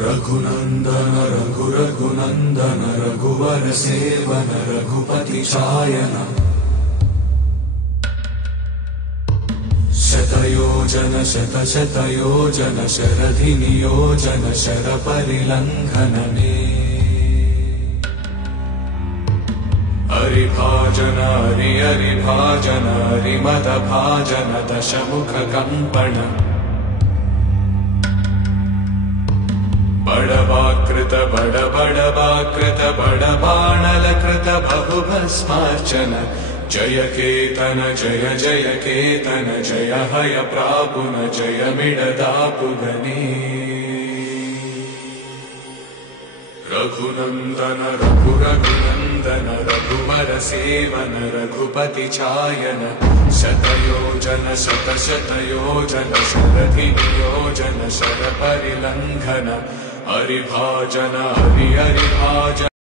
रघुनंदन रघुनंदन रघुवर सेवन रघुपति छायन शतयोजन शतयोजन शरधि नियोजन शर परिलंघनने हरिभाजन हरिभाजन हरिमद भाजन दशमुख कंपन बड़वाकृत बड़बाणलकृत बहुभस्मार्चन जय केतन जय जय केतन जय हय प्रापुन जय मिडदापुगने रघुनंदन रघुनंदन रघुवर सेवन रघुपति छायन शतयोजन शतयोजन शरधि नियोजन शर परिलंघन हरिभाजन हरिभाजन